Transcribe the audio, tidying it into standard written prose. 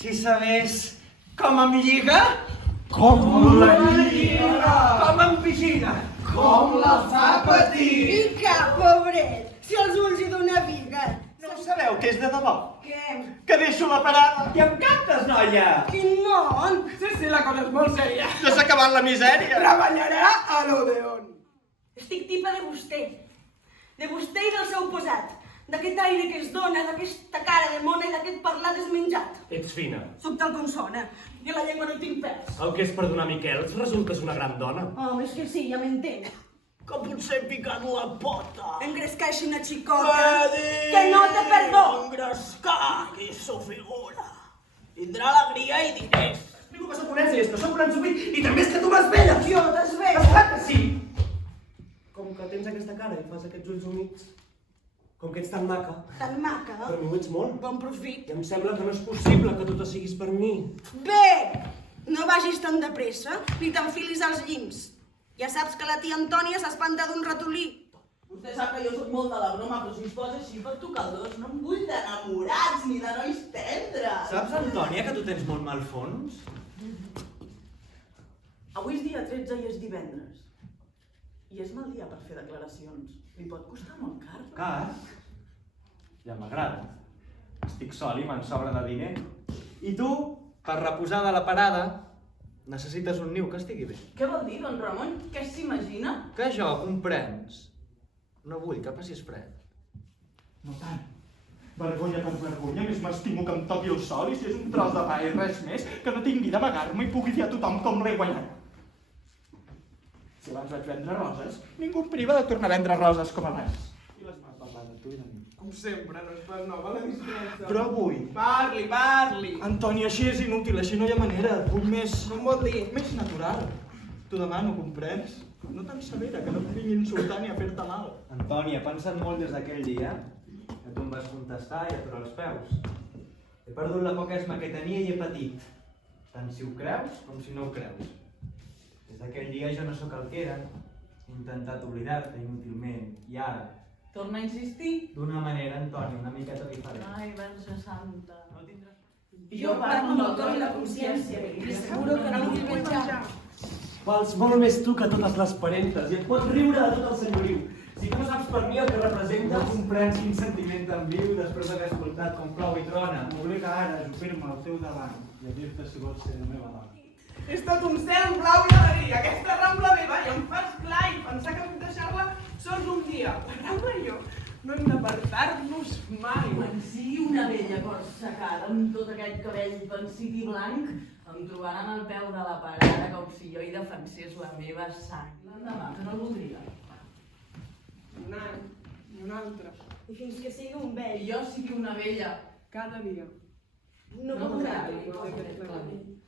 Si sabés com em lliga, Com la lliga, com em vigila, com la fa patir. Mica, pobret, si els ulls hi dona viga. no ho sabeu que és de debò? Què? Que deixo la parada i em cantes, noia! Quin món! Sí, la cosa és molt sèria. Ja s'ha acabat la misèria! Treballarà a l'Odeon. Estic tipa de vostè i del seu posat, d'aquest aire que es dona, d'aquesta cara de mona i d'aquest parlar desmenjat. Ets fina. Soc tal com sona, i a la llengua no hi tinc pèls. El que és perdonar Miquels resulta ser una gran dona. Home, és que sí, ja m'entenc. Que potser he picat la pota. Engrescar així una xicota. Que no te perdó. Engrescar, que això figura. Tindrà alegria i diners. Explico que soc un és que soc un ensumit i també és que tu m'has vella. Jo t'esvero. Esclar que sí. Com que tens aquesta cara i fas aquests ulls humits, com que ets tan maca, Tan maca. per mi ho ets molt. Bon profit. I em sembla que no és possible que tu te siguis per mi. Bé, no vagis tan de pressa, ni t'enfilis als llims. Ja saps que la tia Antònia s'espanta d'un ratolí. Vostè sap que jo soc molt de la broma, però si es posa així per tocar el dos, no em vull d'enamorats ni de nois tendres. Saps, Antònia, que tu tens molt mal fons? Avui és dia 13 i és divendres. I és mal dia per fer declaracions. Li pot costar molt car. Car? Ja m'agrada. Estic sol i me'n sobra de diner. I tu, per reposar de la parada, necessites un niu que estigui bé. Què vol dir, don Ramon? Què s'imagina? Que jo, comprens? No vull que passis fred. No tant. Vergonya per vergonya, més m'estimo que em toqui el sol i si és un tros de pa i res més, que no tingui d'amagar-me i pugui dir a tothom com l'he guanyat. Si abans vaig vendre roses, ningú em priva de tornar a vendre roses com abans. I les m'has parlat de tu i de mi. Com sempre, no és pas nova la disfressa. Però avui... Parli! Antònia, així és inútil, així no hi ha manera. Vull més... Com vol dir? més natural. T'ho demano, comprens? No tan severa, que no et vingui a insultar ni a fer-te mal. Antònia, he pensat molt des d'aquell dia que tu em vas contestar i a tots els peus. He perdut la poca esma que tenia i he patit, tant si ho creus com si no ho creus. Des d'aquell dia jo no sóc el que era, he intentat oblidar-te inútilment i ara, Torna a insistir? d'una manera, Antònia, una miqueta diferent. Ai, Verge Santa. No tindràs... Jo parlo amb el cor i la consciència, i li asseguro que no vull menjar. Vals molt més tu que totes les parentes i et pots riure de tot el senyoriu. Si tu no saps per mi el que representa... No comprens quin sentiment tan viu després d'haver escoltat com plou i trona. M'obliga ara a ajupir-me al teu davant i a dir-te si vols ser la meva dona. És tot un cel blau i alegria, aquesta rambla meva, i em fas clar i pensar que puc deixar-la sols un dia. Paraula i jo, no hem d'apartar-nos mai. Quan sigui una vella corsacada amb tot aquest cabell pensit i blanc, em trobaran al peu de la parada com si jo hi defensés la meva sang. L'endemà, que no el voldria. Un any i un altre, I fins que sigui un I vell. jo sigui una vella. cada dia. No No podrà. podrà.